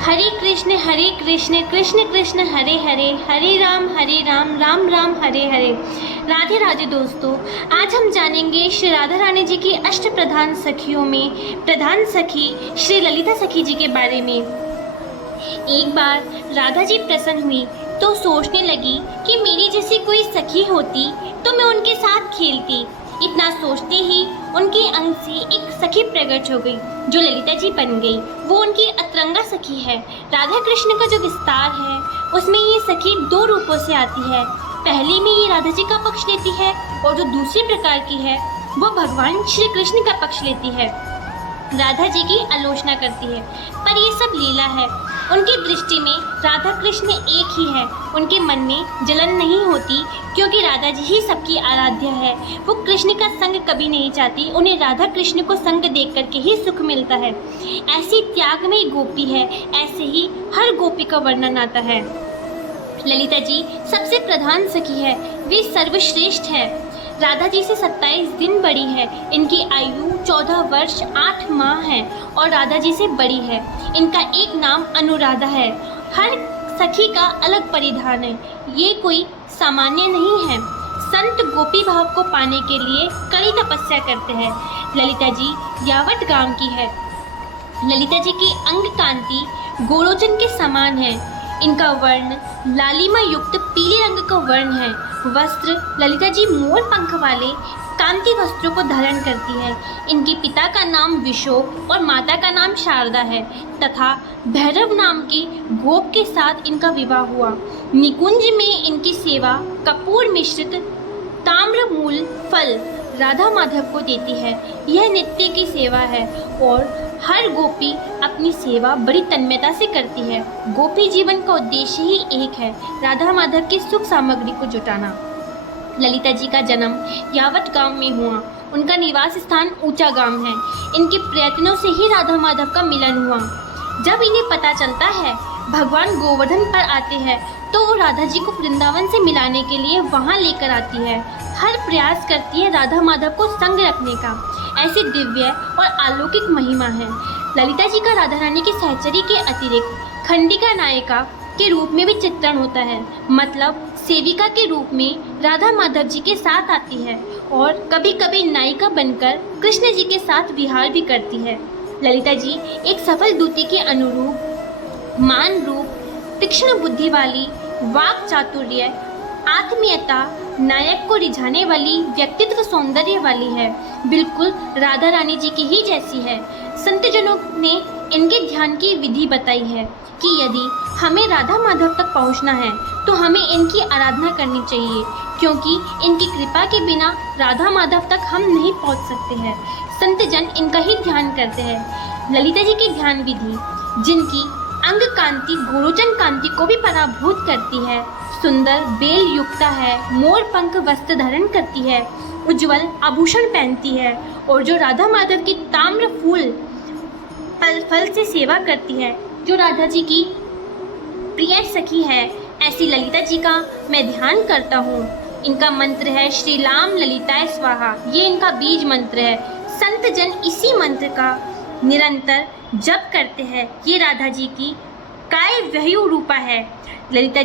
हरे कृष्ण कृष्ण कृष्ण हरे हरे, हरे राम राम राम हरे हरे। राधे राधे दोस्तों, आज हम जानेंगे श्री राधा रानी जी की अष्ट प्रधान सखियों में प्रधान सखी श्री ललिता सखी जी के बारे में। एक बार राधा जी प्रसन्न हुई तो सोचने लगी कि मेरी जैसी कोई सखी होती तो मैं उनके साथ खेलती। इतना सोचते ही उनके अंग से एक सखी प्रकट हो गई जो ललिता जी बन गई। वो उनकी अतरंगा सखी है। राधा कृष्ण का जो विस्तार है उसमें ये सखी दो रूपों से आती है। पहले में ये राधा जी का पक्ष लेती है और जो दूसरी प्रकार की है वो भगवान श्री कृष्ण का पक्ष लेती है। राधा जी की आलोचना करती है, पर ये सब लीला है। उनकी दृष्टि में राधा कृष्ण एक ही है। उनके मन में जलन नहीं होती क्योंकि राधा जी ही सबकी आराध्य है। वो कृष्ण का संग कभी नहीं चाहती, उन्हें राधा कृष्ण को संग देख करके ही सुख मिलता है। ऐसी त्यागमयी गोपी है, ऐसे ही हर गोपी का वर्णन आता है। ललिता जी सबसे प्रधान सखी है, वे सर्वश्रेष्ठ है। राधा जी से 27 दिन बड़ी है। इनकी आयु 14 वर्ष 8 माह है और राधा जी से बड़ी है। इनका एक नाम अनुराधा है। हर सखी का अलग परिधान है, ये कोई सामान्य नहीं है। संत गोपी भाव को पाने के लिए कड़ी तपस्या करते हैं। ललिता जी यावत गांव की है। ललिता जी की अंग कांति गोरोचन के समान है। इनका वर्ण लालिमा युक्त पीले रंग का वर्ण है। वस्त्र ललिता जी मोर पंख वाले कांति वस्त्रों को धारण करती है। इनके पिता का नाम विशोक और माता का नाम शारदा है तथा भैरव नाम के गोप के साथ इनका विवाह हुआ। निकुंज में इनकी सेवा कपूर मिश्रित ताम्रमूल फल राधा माधव को देती है। यह नित्य की सेवा है और हर गोपी अपनी सेवा बड़ी तन्मयता से करती है। गोपी जीवन का उद्देश्य ही एक है, राधा माधव की सुख सामग्री को जुटाना। ललिता जी का जन्म यावत गांव में हुआ। उनका निवास स्थान ऊंचा गांव है। इनके प्रयत्नों से ही राधा माधव का मिलन हुआ। जब इन्हें पता चलता है भगवान गोवर्धन पर आते हैं तो वो राधा जी को वृंदावन से मिलाने के लिए वहाँ लेकर आती है। हर प्रयास करती है राधा माधव को संग रखने का। ऐसी दिव्य और अलौकिक महिमा है। ललिता जी का राधा रानी की सहचरी के अतिरिक्त खंडिका नायिका के रूप में भी चित्रण होता है, मतलब सेविका के रूप में राधा माधव जी के साथ आती है और कभी कभी नायिका बनकर कृष्ण जी के साथ विहार भी करती है। ललिता जी एक सफल दूती के अनुरूप मान रूप, तीक्ष्ण बुद्धि वाली, वाक चातुर्य, आत्मीयता, नायक को रिझाने वाली, व्यक्तित्व सौंदर्य वाली है। बिल्कुल राधा रानी जी की ही जैसी है। संतजनों ने इनके ध्यान की विधि बताई है कि यदि हमें राधा माधव तक पहुंचना है तो हमें इनकी आराधना करनी चाहिए, क्योंकि इनकी कृपा के बिना राधा माधव तक हम नहीं पहुंच सकते हैं। संतजन इनका ही ध्यान करते हैं। ललिता जी की ध्यान विधि जिनकी अंग कांति गोरोचन कांति को भी पराभूत करती है, सुंदर बेल युक्ता है, मोर पंख वस्त्र धारण करती है, उज्जवल आभूषण पहनती है और जो राधा माधव की ताम्र फूल फल से सेवा करती है, जो राधा जी की प्रिय सखी है, ऐसी ललिता जी का मैं ध्यान करता हूँ। इनका मंत्र है श्री राम ललिताय स्वाहा। ये इनका बीज मंत्र है। संत जन इसी मंत्र का निरंतर जप करते हैं। ये राधा जी की काय व्ययु रूपा है। ललिता